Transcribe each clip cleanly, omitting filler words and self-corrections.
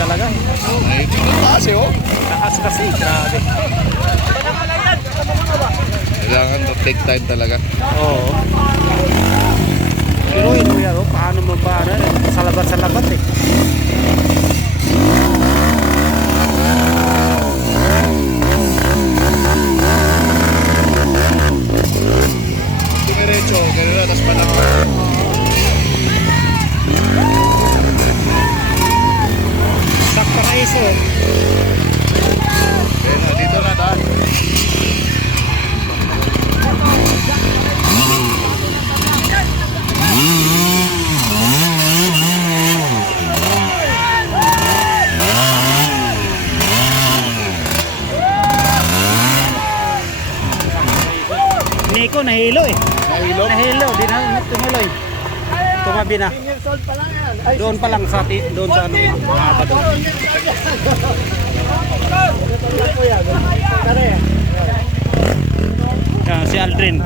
talaga. Ay, taas eh, oh. Taas kasi, grabe. Kailangan take time talaga. Oo. Pero yun kuya, oh, paano mo ba, ano, sa labat eh. Dumiretso, gano'n na, tapos panak. Sakta ka iso. Kaya na, dito na daan. Nico, nahilo eh. Nahilo? Nahilo, di na tumuloy. Tumabi na. Doon pa lang sa doon sa ano, mahaba doon. Yan, si Aldrin.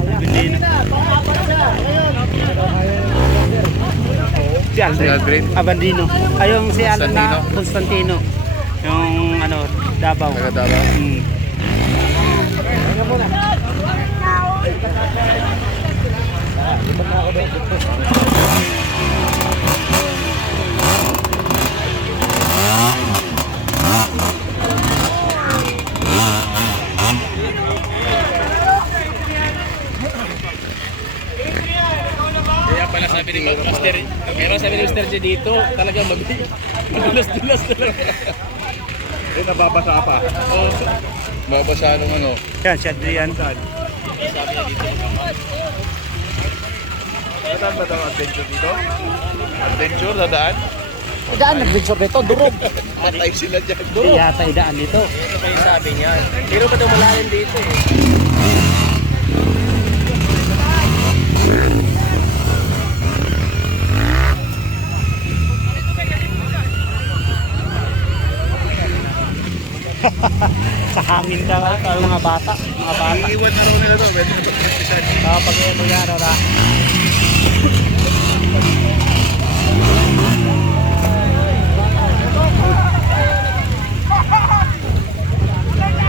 Si Aldrin. Abandino. Ay, yung si Aldrin Constantino. Yung ano, Davao. Taga Davao. Kaya pala sabi ni Master, kaya sabi ni Mr. J dito, talagang madulas-dulas talaga. Eh, nababasa pa. Oo. Mababasa nung ano. Yan, si Adrian. Saan ba ito ang adventure dito? Adventure na daan? Daan nag-venture dito, durog. Matay sila dyan. Hindi yata idaan dito. Ito pa yung sabi niya. Pero pa daw malalim dito eh. Sa hangin ka nga, mga bata. Iiwan na raw nila to. Pwede na ito. Pag mag-araw na.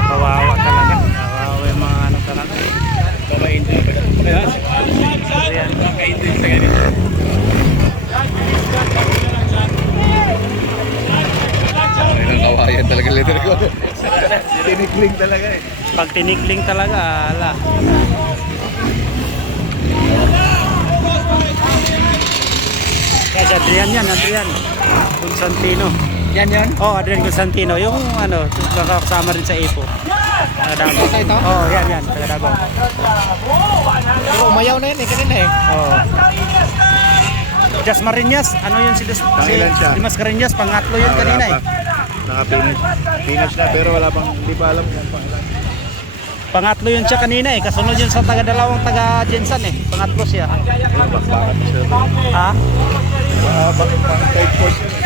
Kawawa talaga. Kawawa yung mga ano talaga. Papa-enjoy pa. Ayan. Papa-enjoy sa ganito. Ay, nang kawayan talaga letter ko. Tinikling talaga eh. Pag tinikling talaga, ala. Kaya si Adrian yan, Adrian Constantino. Yan yun? Oh, Adrian Constantino, yung ano, kakasama rin sa EPO. Taga-Davao. Ito? Oh, yan, taga-Davao. Pero umayaw na yun eh, kanina eh. Oh. Jas Marinas, ano yun si Pangilan siya? Dimas Marinas, pangatlo yun kanina eh. Naka-finish. Finish na pero wala pang, hindi pa alam kung pangilan. Pangatlo yun siya kanina eh, kasunod yun sa taga-dalawang taga-Jensan eh. Pangatlo siya. Ayun, bakbakan siya. Ha? Pang third course yun eh.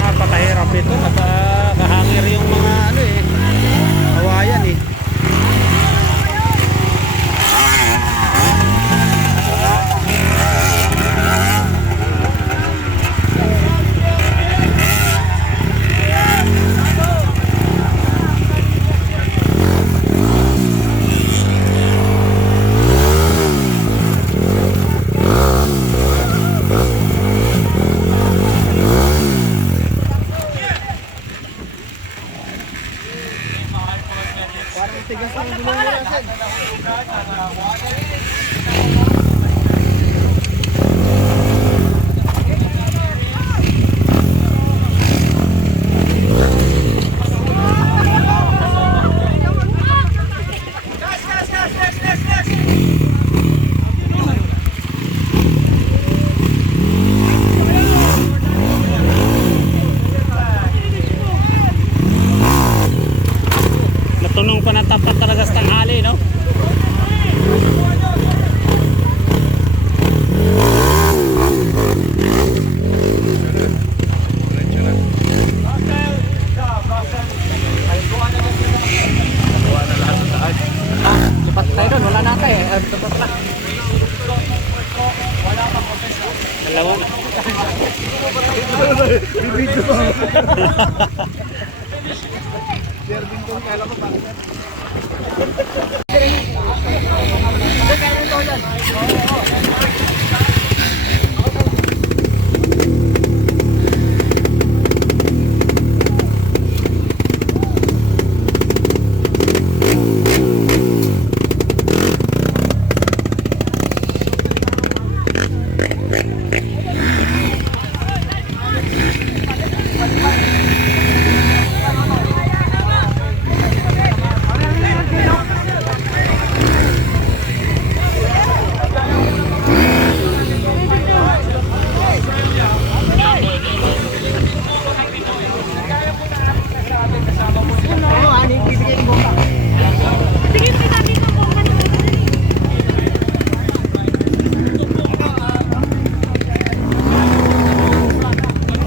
Napakahirap ito, nakahangir yung mga ano eh. Hawayan eh. Tunong pa ng tapat talaga sa tanghali, no? Lipat tayo doon, wala na tayo. Lipat lang. Dalawa na.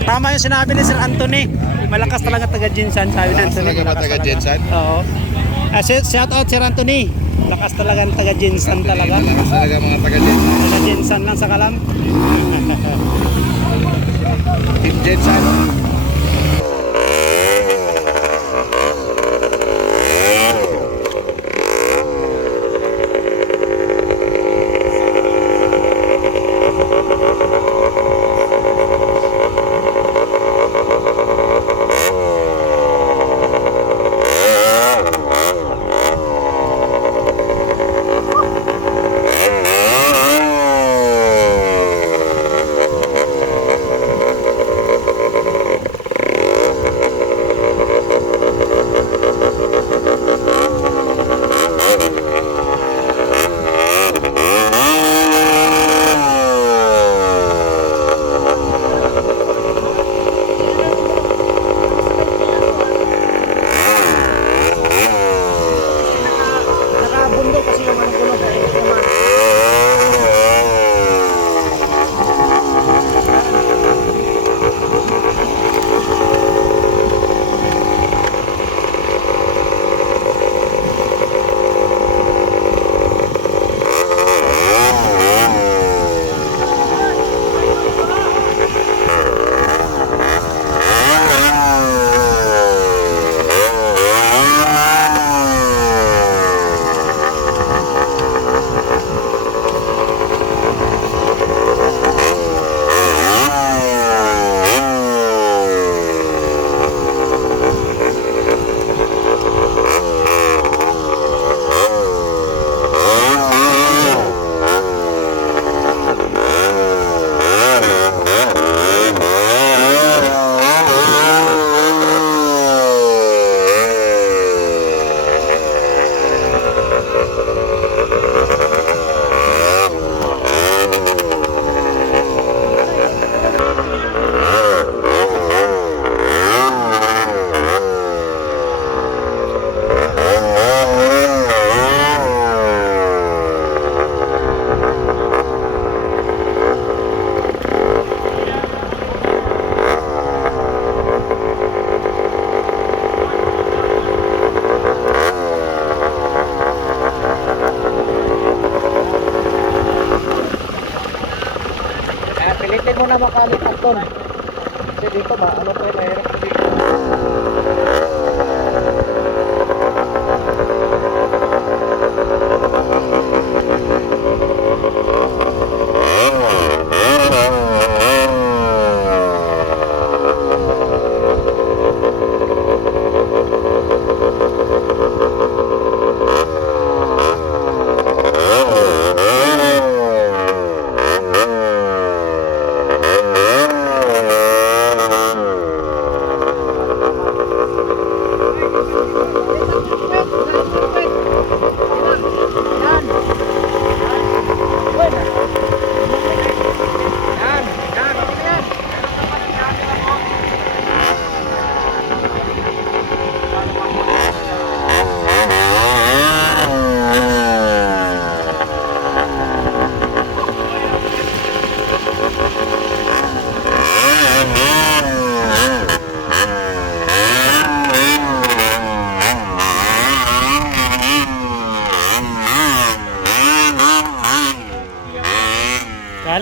Tama yung sinabi ni Sir Anthony. Malakas talaga taga Jinsan, sabi ni Anthony. Talaga ba taga Jensen? Oo. Shout out Sir Anthony. Lakas talaga ng taga Jinsan talaga. Lakas talaga mga taga Jensen. Taga Jinsan lang sa Kalam. Team Jensen. Pilitin mo na makalipat doon. Kasi dito ba, ano pa yung mahirap dito.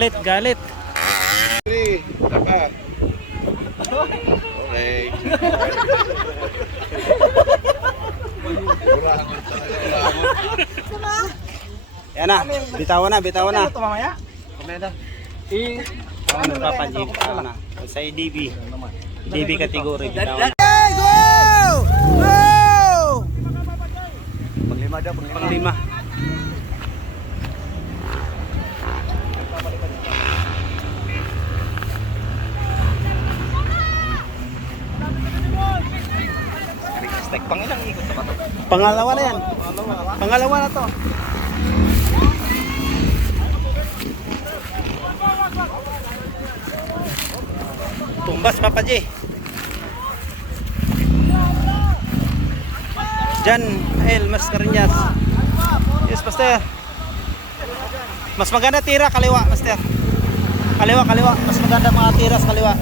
Galit, galit. Tapa. Okay. Urangan talaga, urangan. Yan na, bitawan na, bitawan na. Ito mamaya? Ano Papa G, bitawan na. Sa DB. DB category, bitawan na. Panglima daw, Panglima. Pangilang ikot na ba ito? Pangalawa na yan. Pangalawa na to. Tumbas Papa G. Jan El Mascareñas. Yes, Master. Mas maganda tira kaliwa, Master. Kaliwa, kaliwa. Mas maganda mga tira sa kaliwa.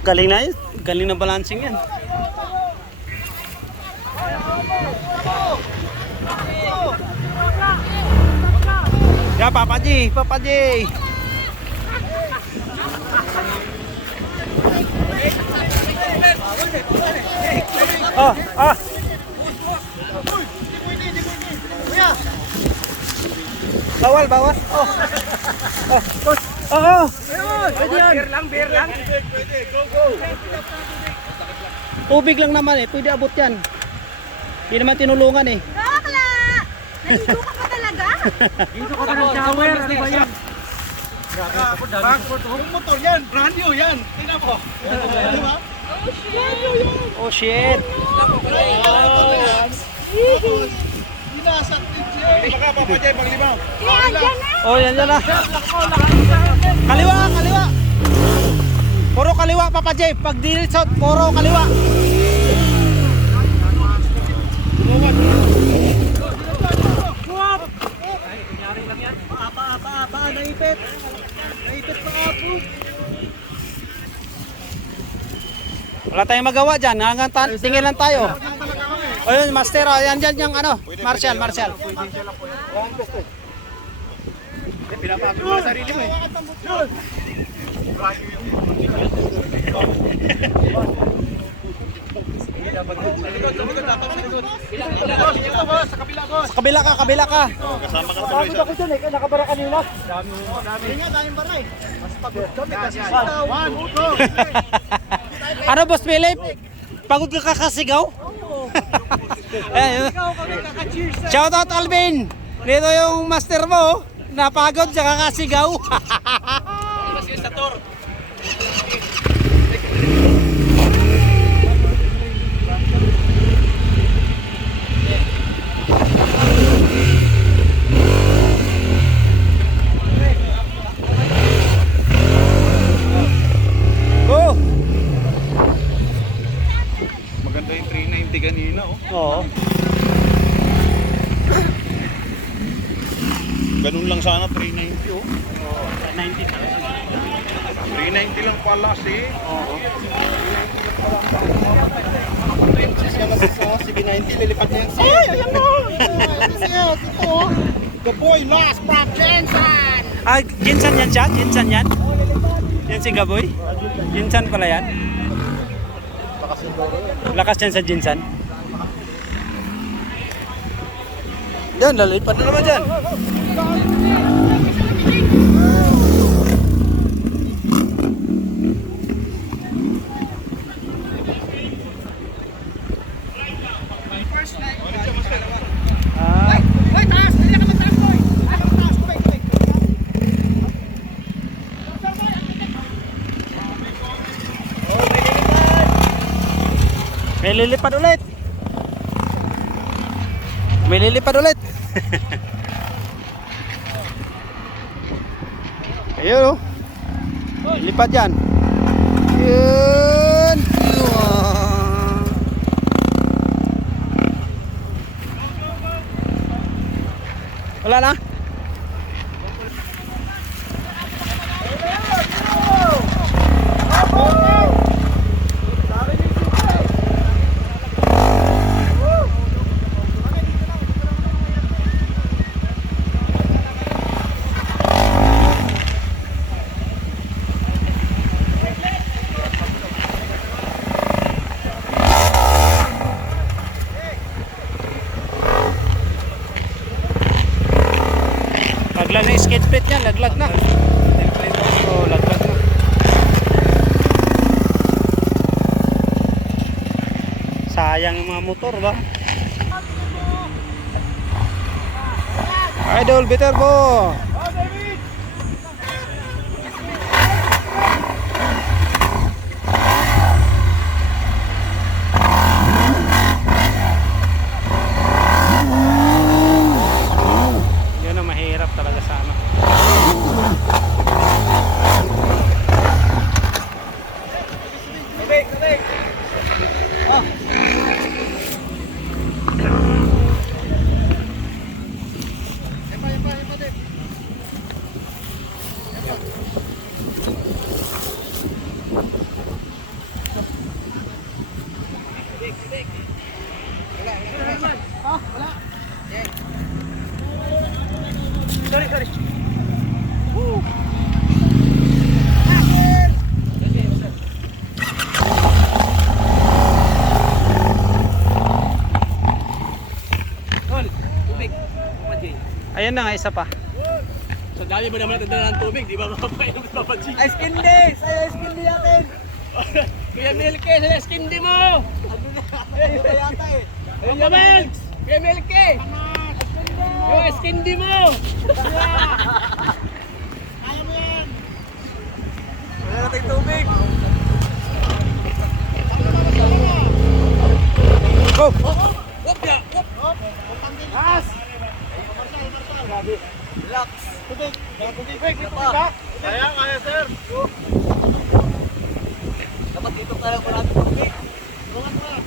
Galing na yun. Galing na balancing yan. Ya, Papa G, Papa G. Oh, ah. Bawal, bawal. Oh. Oh, oh. Beer lang, beer lang. Tubig lang naman eh. Pwede abot yan. Hindi naman tinulungan eh. Bakla! Naligo ka pa talaga? Dito ka ng shower, ano ba yan? Yung motor yan, brand new yan. Tingnan mo. Diba? Oh shit. Dinasak din siya. Baka Papa Jay, panglima. Yan, yan na! Oh yan yan na. Kaliwa, kaliwa. Puro kaliwa Papa J. Pag diretso, puro kaliwa. Naipit. Naipit pa ako. Wala tayong magawa dyan. Hanggang tingin lang tayo. O yun, Master. O, yan dyan yung ano. Marshall, Marshall. Pinapapit mo sa sarili mo eh. Sa kabila, boss. Sa kabila ka, kabila ka. Kasama ka tuloy sa... Ako dyan eh, nakabara kanina. Dami. Nga, daming bara eh. Mas pagod kami kasi sitaw. 1, 2, 3. Ano, Boss Philip? Pagod ka kakasigaw? Shout out Alvin. Dito yung master mo. Napagod siya kakasigaw. Oh. Maganda yung 390 kanina, oh. Oo. Ganun lang sana, 390, oh. 90 talaga. 390 lang pala, si. Oo. Si B90, lilipad niya yung siya. Ay, ayan mo! Siya, ito. The boy last from Jensen! Ah, Jinsan yan siya? Jinsan yan? Yan si Gaboy? Jinsan pala yan? Lakas yan sa Jinsan. Yan, lalipad na naman dyan. Ah, Hoy, taas! Hindi ka magtaas, boy! Ay, magtaas, boy! may lilipad ulit. May lilipad ulit. Ayun oh. Lipad yan. Yun. Wala na? motor ba? Idol Viterbo. Yan ang mahirap talaga sa ano. Ayan na nga, isa pa. Sa dami ba naman natadala ng tubig, di ba mapapainom sa papachi? Ice candy! Sa'yo ice candy natin! Kuya Melke, sa skindi mo! Ayun na yata eh. Ayun naman! Kuya Melke! Yung skindi mo! Kaya mo yan! Wala natin tubig! Go! Wop ya! Wop! As! Relax! Tubig! Tubig! Tubig ba? Kaya sir! Dapat dito tayo wala natin tubig! Bungan mo na!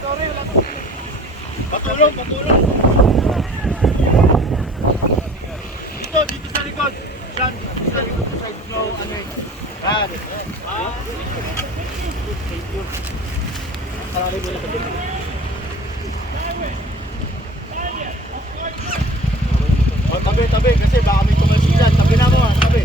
Sorry! Wala natin tubig! Patulong! Patulong! Dito sa likod! Diyan! Dito sa likod sa side no, ano eh. Yan! Oh, tabi kasi baka may tumalsik dyan. Tabi na mo ha, tabi.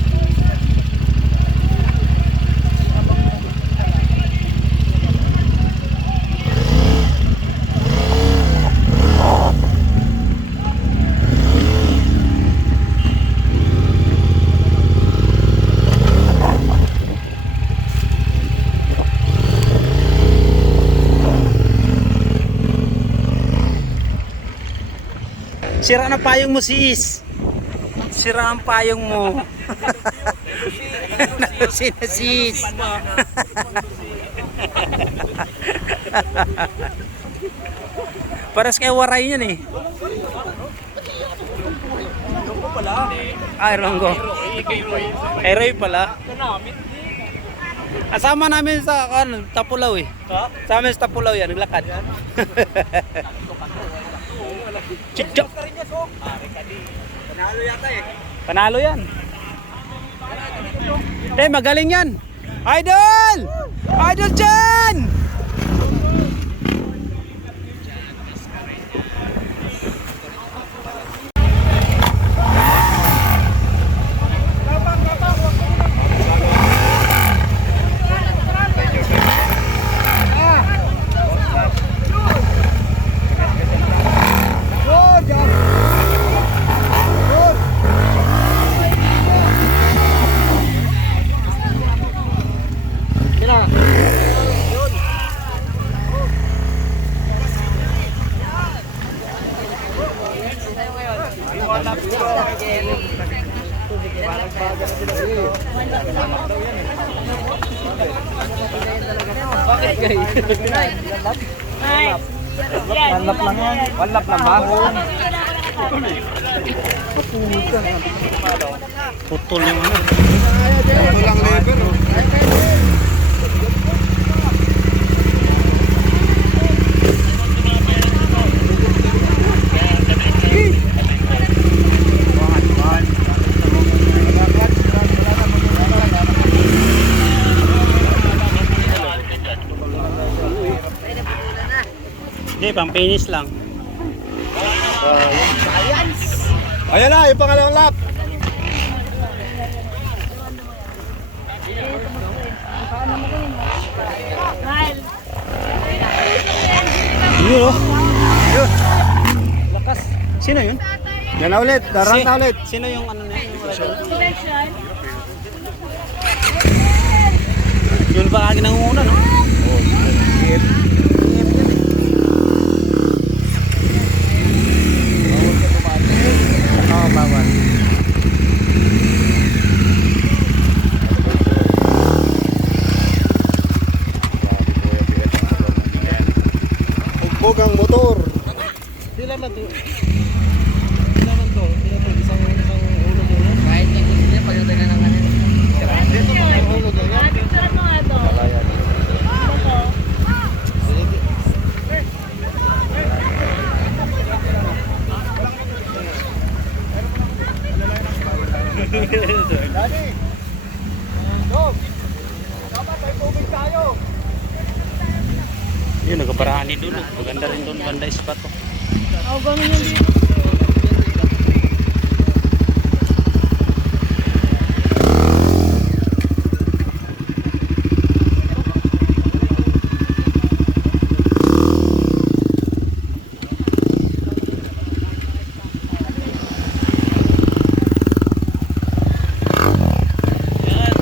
Sira na payong mo, sis. Sira ang payong mo. Nalusin na, sis. Paras kay waray yan eh. Ay, Rongo. Kay Roy pala. Asama namin sa Tapulaw eh. Sa amin sa Tapulaw yan, naglakad. Chidjok. Panalo yata eh. Panalo yan. Magaling yan. Idol! Idol Jan! One lap lang yan. One lap lang ba? Putol yung ano. Ito lang lever. Hindi, pang finish lang. Ayan na, yung pangalawang lap. Yun oh. Yun. Lakas. Sino yun? Yan na ulit, darang na ulit. Sino yung ano na yun? Yung Yun ba lagi nangunguna, no? Oo, bawal. Huwag ang motor. Sila man to. Sila man to. Sila to. Isang ulo mo yan. Kahit yung gusto niya, pagdating na ng kanin. Dito pa ang hulog yan. Daddy! Dog! Dapat may tubig tayo! Yun, nagkabaraan din doon. Maganda rin doon, banda spot to. Oh, ganun yung dito.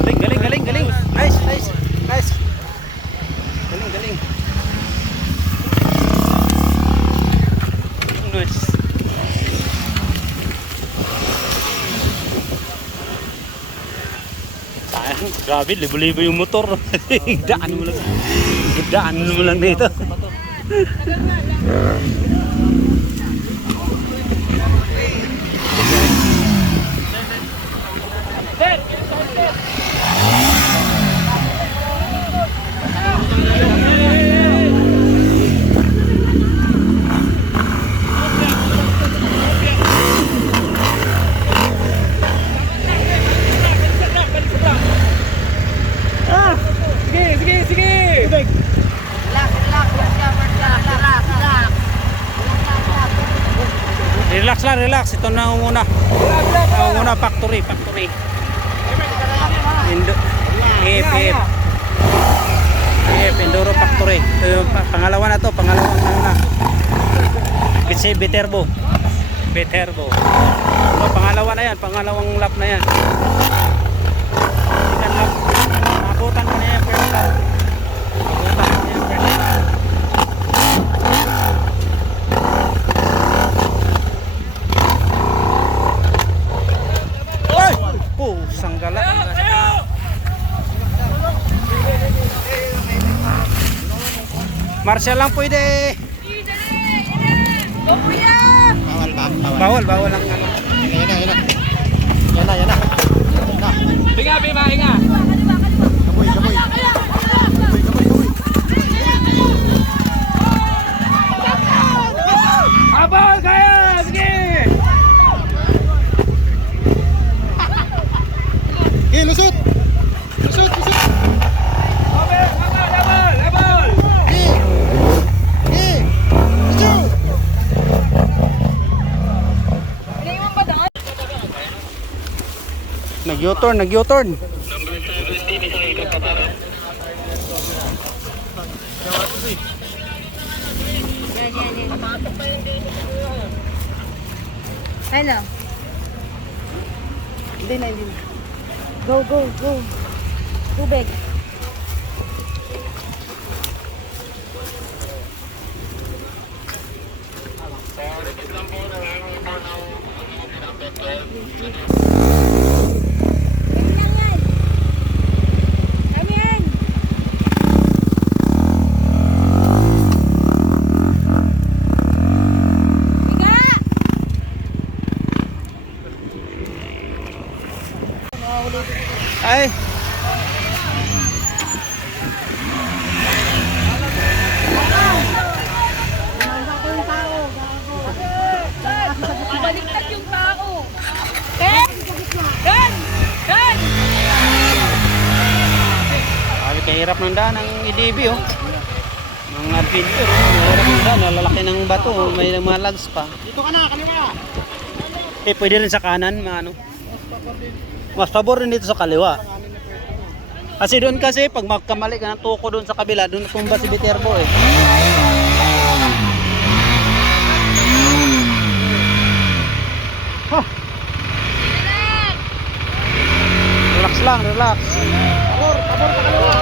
Galing, galing, galing, galing. Nice, nice, nice. Galing, galing. Nice. Sayang, grabe, libo-libo yung motor. Daan mo lang. Daan mo lang dito. Sige, sige, sige! Relax lang, relax. Ito na muna. Muna factory, factory. EF. Enduro Factory. Ito yung pangalawa na to, pangalawang ano na. Kasi Viterbo. Viterbo. So, pangalawa na yan, pangalawang lap na yan. Second lap. Nabutan ko na yan, first lap. Nabutan ko na yan, first lap. Ay! Oh, sanggala. Marshall lang pwede. Go, kuya! Bawal ang ano. Yan na. Yan na. Hinga, hinga, hinga! Gaboy. Habol! Kaya! Sige! Lusot! Habol! Habol! Habol! Lusot! Nag-U-turn. Ano? Hindi na. Go. Tubig. Kami yan. Ay. Baliktad yung tao. Ken! Sabi kahirap ng daan ang EDB oh. Mga adventure oh. Mahirap ng daan, lalaki ng bato oh. May mga lags pa. Dito ka na, kaliwa! Pwede rin sa kanan, mga ano. Mas pabor rin dito sa kaliwa. Kasi doon kasi pag magkamali ka ng tuko doon sa kabila, doon tumba si Viterbo eh. Huh. Relax lang, relax. Pabor sa kaliwa!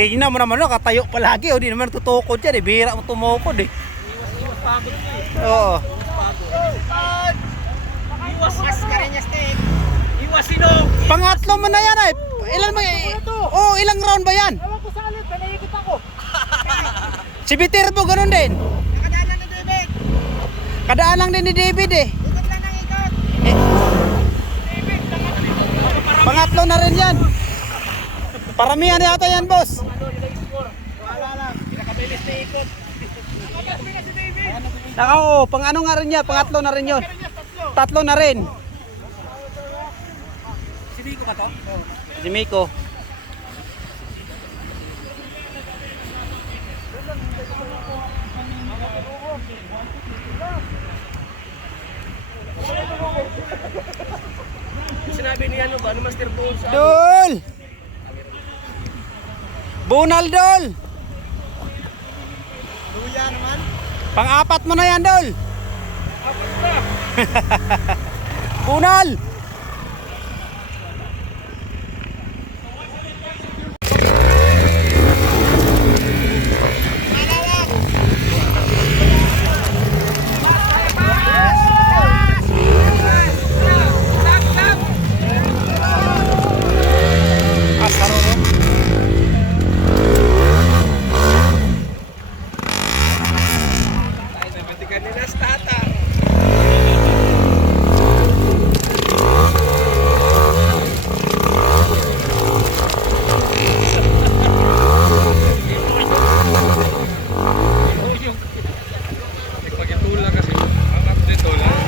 Kaya mo naman katayo palagi, di naman tutukod yan, bihira mo tumukod Iwas pagod ko eh. Oo. Iwas mascareñas steak. Iwas sinog. Pangatlo mo na yan ay. Ilang round ba yan? Ewan ko sa alit, panaikot ako. Si Viterbo ganun din. Nakadaanan na David. Kadaan lang din ni David eh. Ikot lang ng ikot. Pangatlo na rin yan. Paramihan yata yan, boss. Wala lang. Pinakabilis na ikot. Nakagabi na si David. Oo, pang ano nga rin yan, pangatlo na rin yun. Tatlo na rin. Si Biko ka to? Si Miko. Sinabi niya ano ba? Ano Master Bones? Dol! Bunal, Dol! Luya naman. Pang-apat mo na yan, Dol! Apat na. Bunal! Kanina stata. Pagitula kasi. Angat dito lang.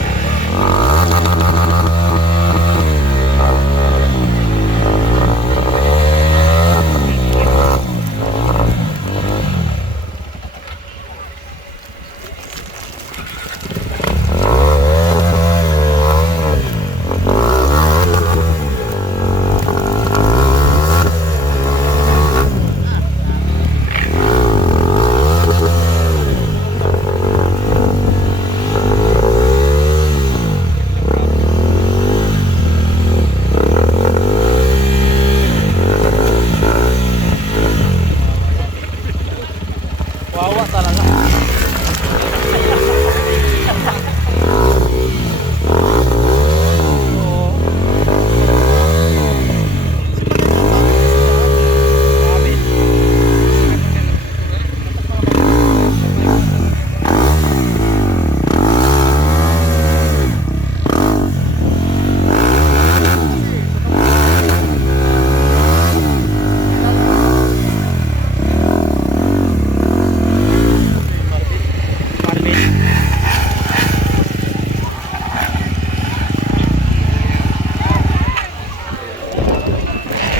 Wawa talaga.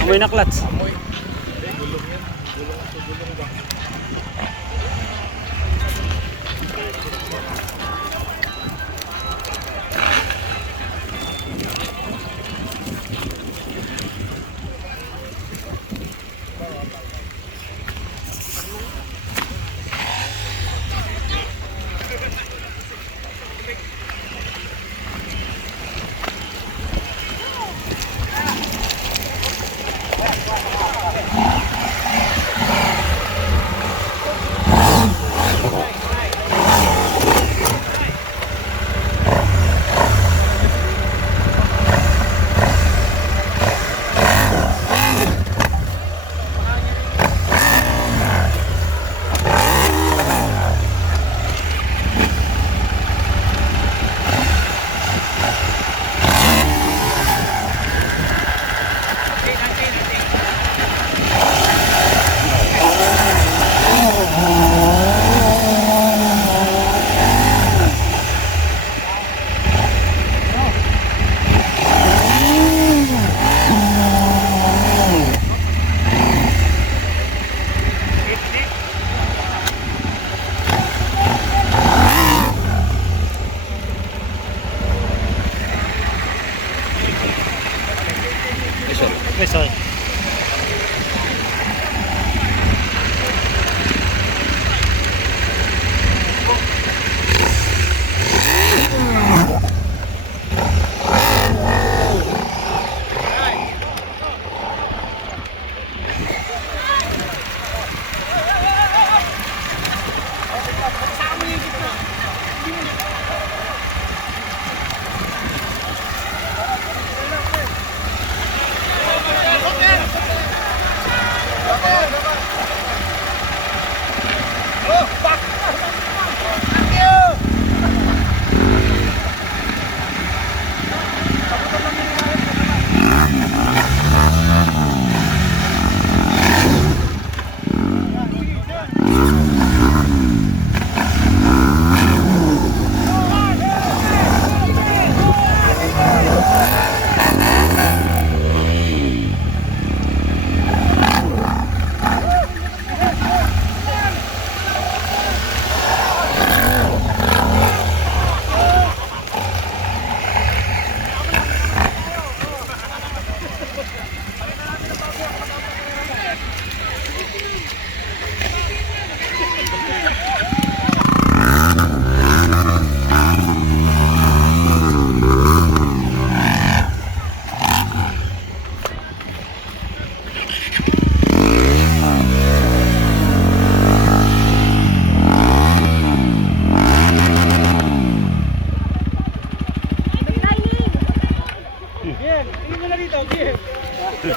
Amoy na clutch. Quezon. Hoy!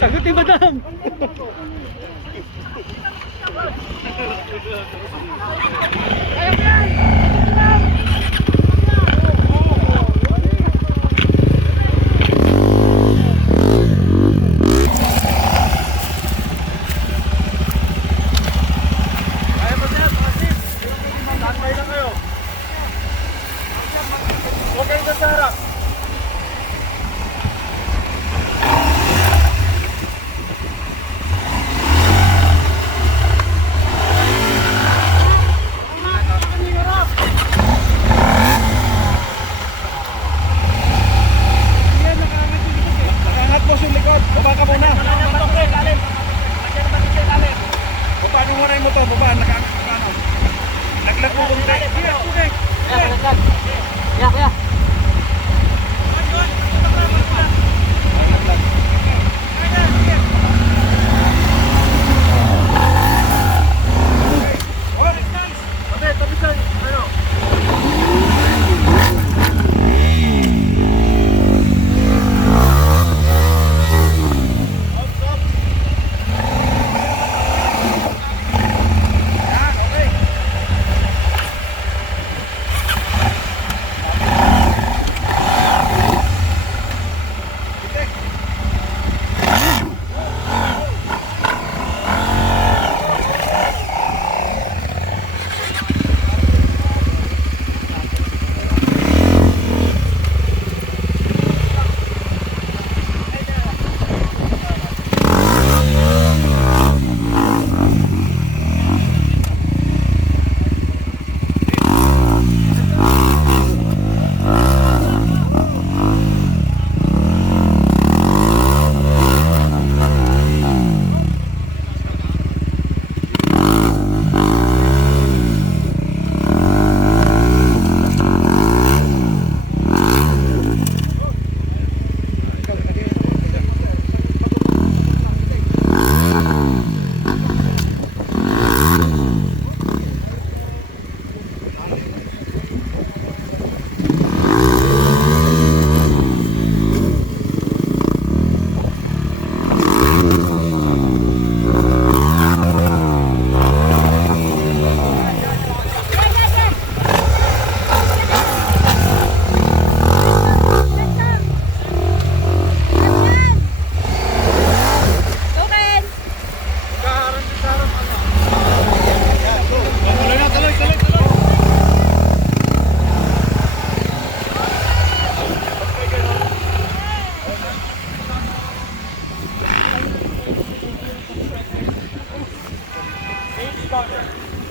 Sagot ni madam! Angat mo yung likod. Baba ka muna. Baba yung waray mo to. Baba. Nakaangat ka ano. Naglag mo kung tayo.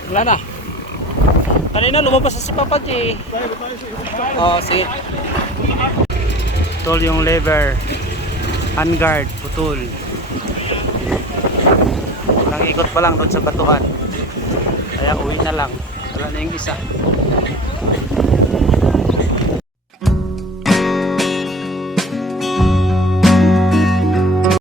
Wala na. Kanina lumabas na si Papa G. Oh, sige. Putol yung lever. Handguard, putol. Ilang ikot pa lang doon sa batuhan. Kaya uwi na lang. Wala na yung isa.